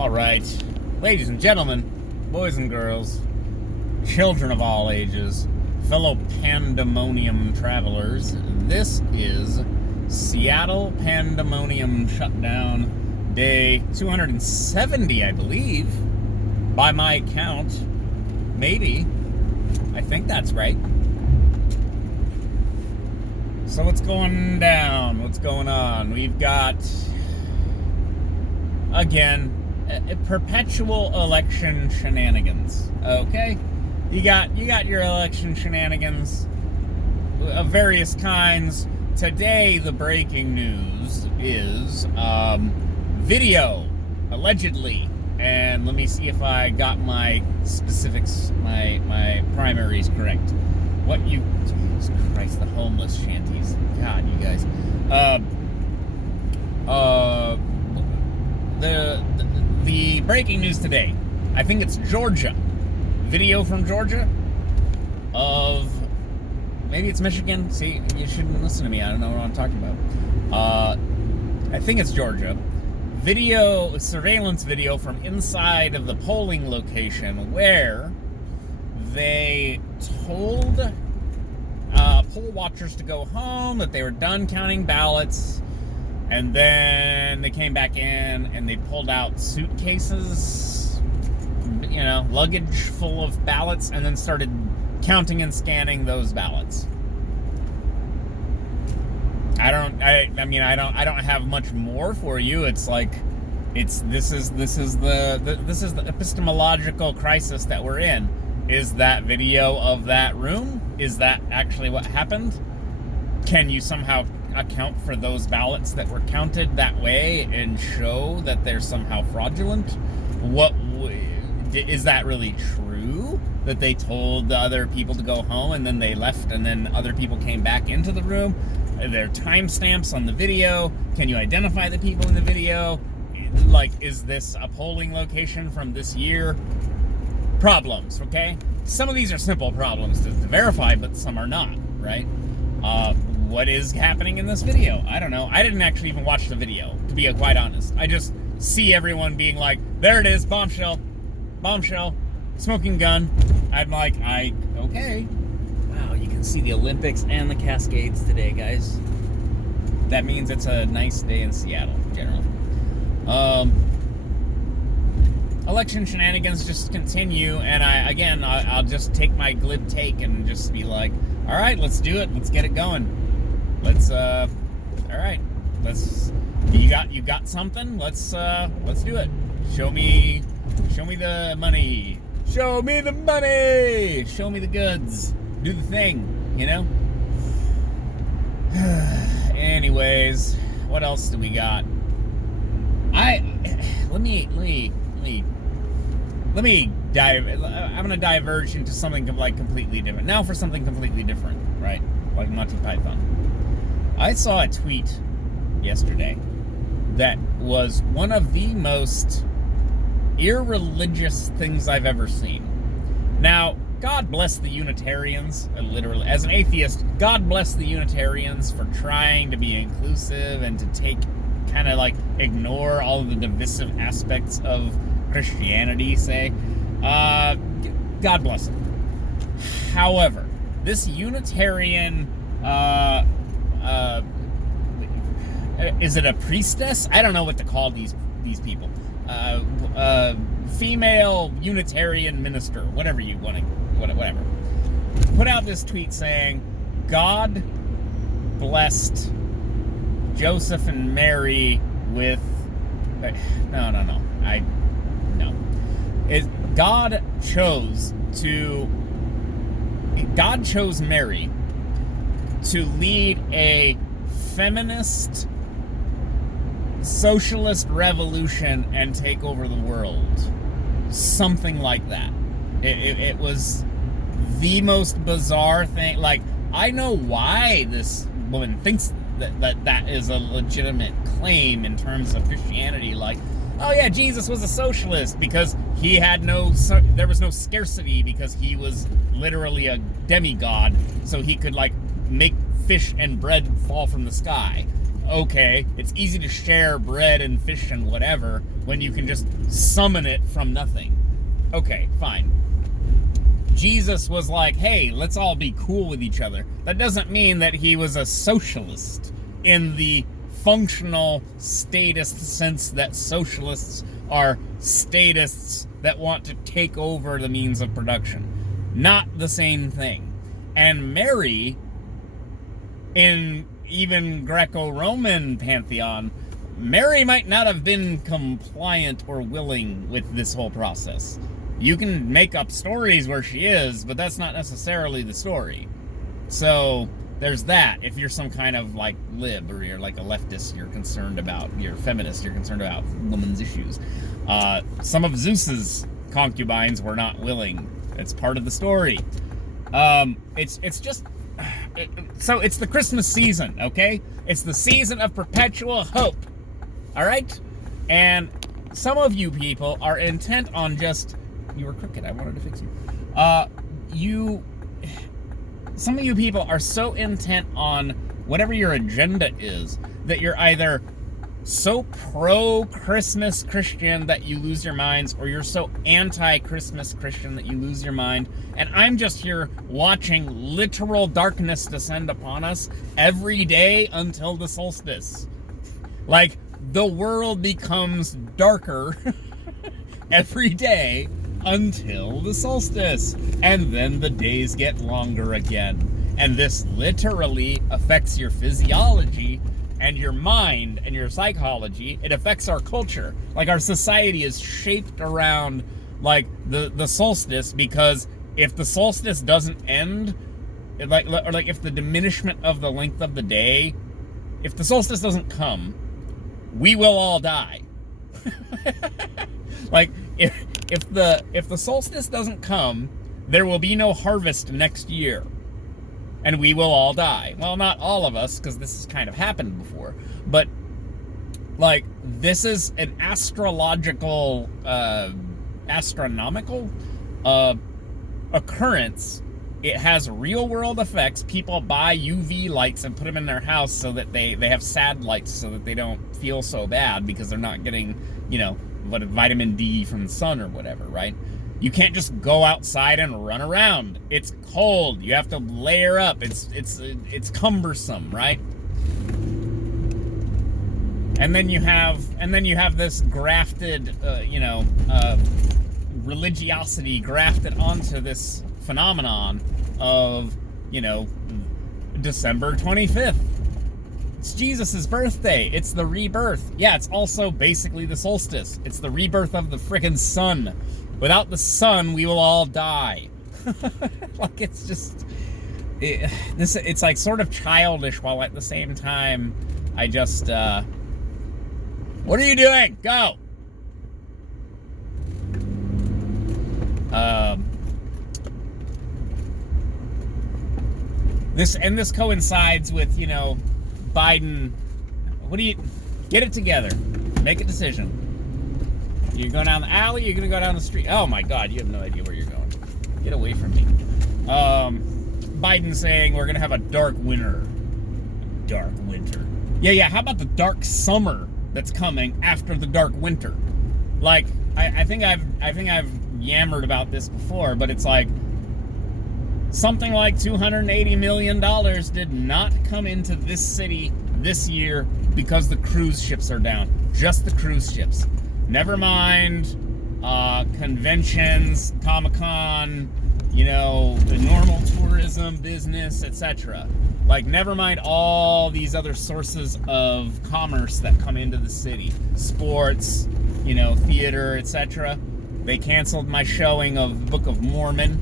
Alright, ladies and gentlemen, boys and girls, children of all ages, fellow Pandemonium travelers, this is Seattle Pandemonium Shutdown, day 270, I believe, by my count. Maybe. I think that's right. So what's going down? What's going on? We've got, again, perpetual election shenanigans. Okay, you got your election shenanigans of various kinds. Today, the breaking news is video, allegedly. And let me see if I got my specifics, my primaries correct. Jesus Christ, the homeless shanties. God, you guys. The breaking news today, I think it's Georgia. Video from Georgia of, maybe it's Michigan. See, you shouldn't listen to me. I don't know what I'm talking about. I think it's Georgia. Video, surveillance video from inside of the polling location where they told poll watchers to go home, that they were done counting ballots. And then they came back in and they pulled out suitcases, luggage full of ballots, and then started counting and scanning those ballots. I don't have much more for you. It's like, this is the epistemological crisis that we're in. Is that video of that room? Is that actually what happened? Can you somehow account for those ballots that were counted that way and show that they're somehow fraudulent? Is that really true, that they told the other people to go home and then they left and then other people came back into the room? Are there timestamps on the video? Can you identify the people in the video? Like, is this a polling location from this year? Problems, okay? Some of these are simple problems to verify, but some are not, right? What is happening in this video? I don't know. I didn't actually even watch the video, to be quite honest. I just see everyone being like, there it is, bombshell, smoking gun. I'm like, okay. Wow, you can see the Olympics and the Cascades today, guys. That means it's a nice day in Seattle, generally. Election shenanigans just continue, and I'll just take my glib take and just be like, all right, let's do it. Let's get it going. All right. You got something? Let's do it. Show me the money. Show me the money. Show me the goods. Do the thing, Anyways, what else do we got? Let me dive. I'm gonna diverge into something like completely different. Now for something completely different, right? Like Monty Python. I saw a tweet yesterday that was one of the most irreligious things I've ever seen. Now, God bless the Unitarians, literally, as an atheist, God bless the Unitarians for trying to be inclusive and to ignore all of the divisive aspects of Christianity, say. God bless them. However, this Unitarian, is it a priestess? I don't know what to call these people. Female Unitarian minister, whatever you want to, whatever. Put out this tweet saying, God blessed Joseph and Mary with, no. God chose Mary to lead a feminist socialist revolution and take over the world. Something like that. It was the most bizarre thing. Like, I know why this woman thinks that is a legitimate claim in terms of Christianity. Like, oh yeah, Jesus was a socialist because he had there was no scarcity because he was literally a demigod, so he could make fish and bread fall from the sky. okay, it's easy to share bread and fish and whatever when you can just summon it from nothing. Okay, fine. Jesus was like, hey, let's all be cool with each other. That doesn't mean that he was a socialist in the functional statist sense that socialists are statists that want to take over the means of production. Not the same thing. And Mary, in even Greco-Roman pantheon, Mary might not have been compliant or willing with this whole process. You can make up stories where she is, but that's not necessarily the story. So there's that. If you're some kind of like lib, or you're like a leftist, you're a feminist, you're concerned about women's issues. Some of Zeus's concubines were not willing. It's part of the story. It's just... So it's the Christmas season, okay? It's the season of perpetual hope, all right? And some of you people are intent on just... You were crooked. I wanted to fix you. Some of you people are so intent on whatever your agenda is that you're either so pro-Christmas Christian that you lose your minds, or you're so anti-Christmas Christian that you lose your mind. And I'm just here watching literal darkness descend upon us every day until the solstice. Like, the world becomes darker every day until the solstice, and then the days get longer again. And this literally affects your physiology and your mind and your psychology. It affects our culture. Like, our society is shaped around like the solstice, because if the solstice doesn't end, like if the diminishment of the length of the day, if the solstice doesn't come, we will all die. Like, if the solstice doesn't come, there will be no harvest next year, and we will all die. Well, not all of us, because this has kind of happened before, but like, this is an astronomical occurrence. It has real world effects. People buy UV lights and put them in their house so that they have sad lights so that they don't feel so bad because they're not getting, vitamin D from the sun or whatever, right? You can't just go outside and run around. It's cold. You have to layer up. It's cumbersome, right? And then you have this grafted, religiosity grafted onto this phenomenon of, December 25th. It's Jesus' birthday. It's the rebirth. Yeah, it's also basically the solstice. It's the rebirth of the frickin' sun. Without the sun, we will all die. Like, it's just... It's like sort of childish, while at the same time, I just... What are you doing? Go! This coincides with, Biden. Get it together. Make a decision. You're going down the alley, you're going to go down the street. Oh my God, you have no idea where you're going. Get away from me. Biden saying we're going to have a dark winter. Dark winter. Yeah, how about the dark summer that's coming after the dark winter? Like, I think I've yammered about this before, but it's like something like $280 million did not come into this city this year because the cruise ships are down. Just the cruise ships. Never mind conventions, Comic-Con, the normal tourism business, etc. Like, never mind all these other sources of commerce that come into the city. Sports, theater, etc. They canceled my showing of the Book of Mormon,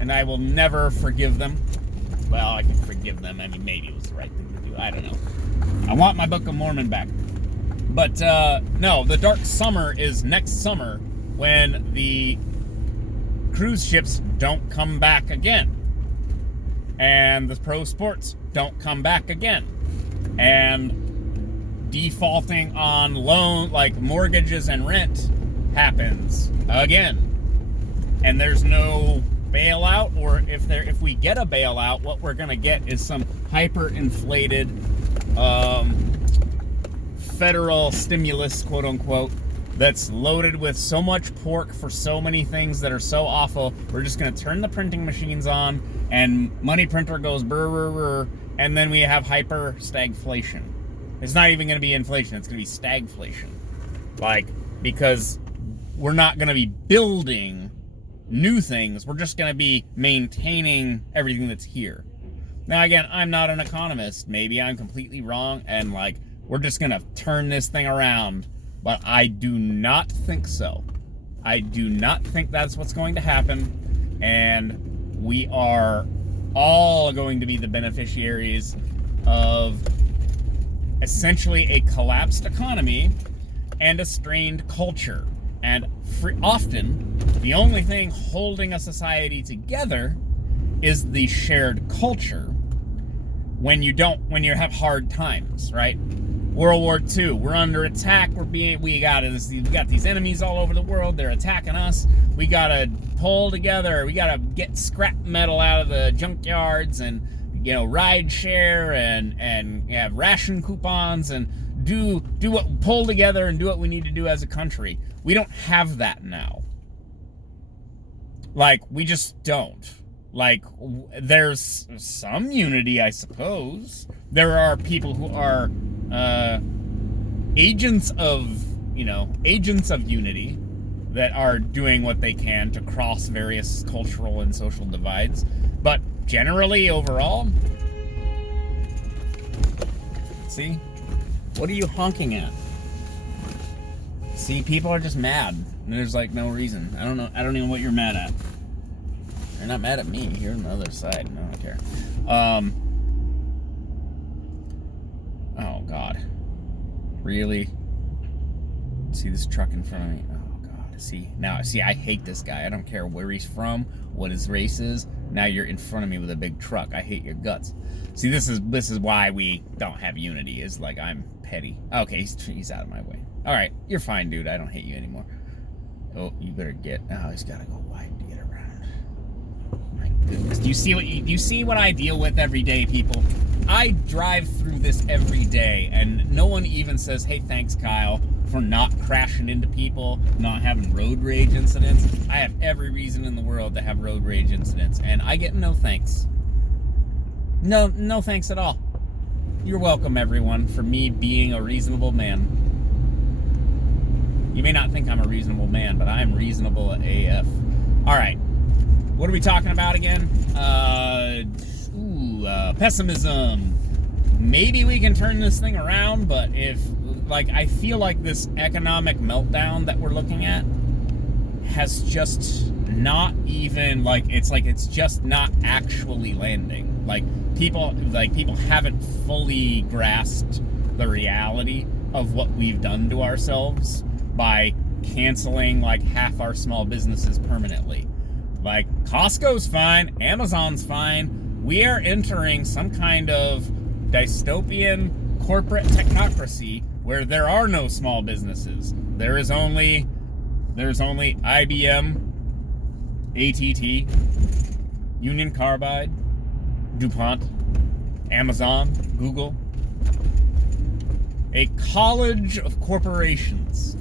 and I will never forgive them. Well, I can forgive them. I mean, maybe it was the right thing to do. I don't know. I want my Book of Mormon back. But, no, the dark summer is next summer, when the cruise ships don't come back again. And the pro sports don't come back again. And defaulting on loan, like mortgages and rent, happens again. And there's no bailout, or if we get a bailout, what we're gonna get is some hyper-inflated federal stimulus, quote unquote, that's loaded with so much pork for so many things that are so awful. We're just going to turn the printing machines on and money printer goes brr, brr, brr, and then we have hyper stagflation. It's not even going to be inflation. It's going to be stagflation. Like, because we're not going to be building new things. We're just going to be maintaining everything that's here. Now, again, I'm not an economist. Maybe I'm completely wrong, and like, we're just going to turn this thing around. But I do not think so. I do not think that's what's going to happen. And we are all going to be the beneficiaries of essentially a collapsed economy and a strained culture. And often, the only thing holding a society together is the shared culture when you have hard times, right? World War II, we're under attack. We got these enemies all over the world. They're attacking us. We gotta pull together. We gotta get scrap metal out of the junkyards and ride share and have ration coupons and pull together and do what we need to do as a country. We don't have that now. Like, we just don't. Like, there's some unity, I suppose. There are people who are agents of unity that are doing what they can to cross various cultural and social divides. But generally, overall, see, what are you honking at? See, people are just mad. And there's like no reason. I don't even know what you're mad at. You're not mad at me. You're on the other side. I don't care. Oh, God. Really? See this truck in front of me? Oh, God. See, I hate this guy. I don't care where he's from, what his race is. Now you're in front of me with a big truck. I hate your guts. See, this is why we don't have unity, is like I'm petty. Okay, he's out of my way. All right, you're fine, dude. I don't hate you anymore. Oh, you better he's got to go wide to get around. My goodness. Do you see what I deal with every day, people? I drive through this every day, and no one even says, hey, thanks, Kyle, for not crashing into people, not having road rage incidents. I have every reason in the world to have road rage incidents, and I get no thanks. No thanks at all. You're welcome, everyone, for me being a reasonable man. You may not think I'm a reasonable man, but I'm reasonable AF. All right. What are we talking about again? Pessimism. Maybe we can turn this thing around, but I feel like this economic meltdown that we're looking at has just not even, it's just not actually landing. People haven't fully grasped the reality of what we've done to ourselves by canceling half our small businesses permanently. Costco's fine, Amazon's fine. We are entering some kind of dystopian corporate technocracy where there are no small businesses. There's only IBM, ATT, Union Carbide, DuPont, Amazon, Google. A college of corporations,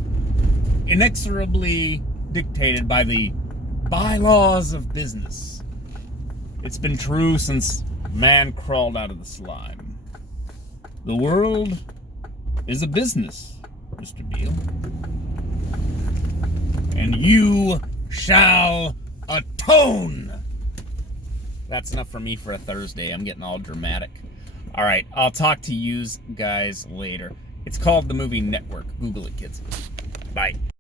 inexorably dictated by the bylaws of business. It's been true since man crawled out of the slime. The world is a business, Mr. Beale. And you shall atone. That's enough for me for a Thursday. I'm getting all dramatic. All right, I'll talk to you guys later. It's called The Movie Network. Google it, kids. Bye.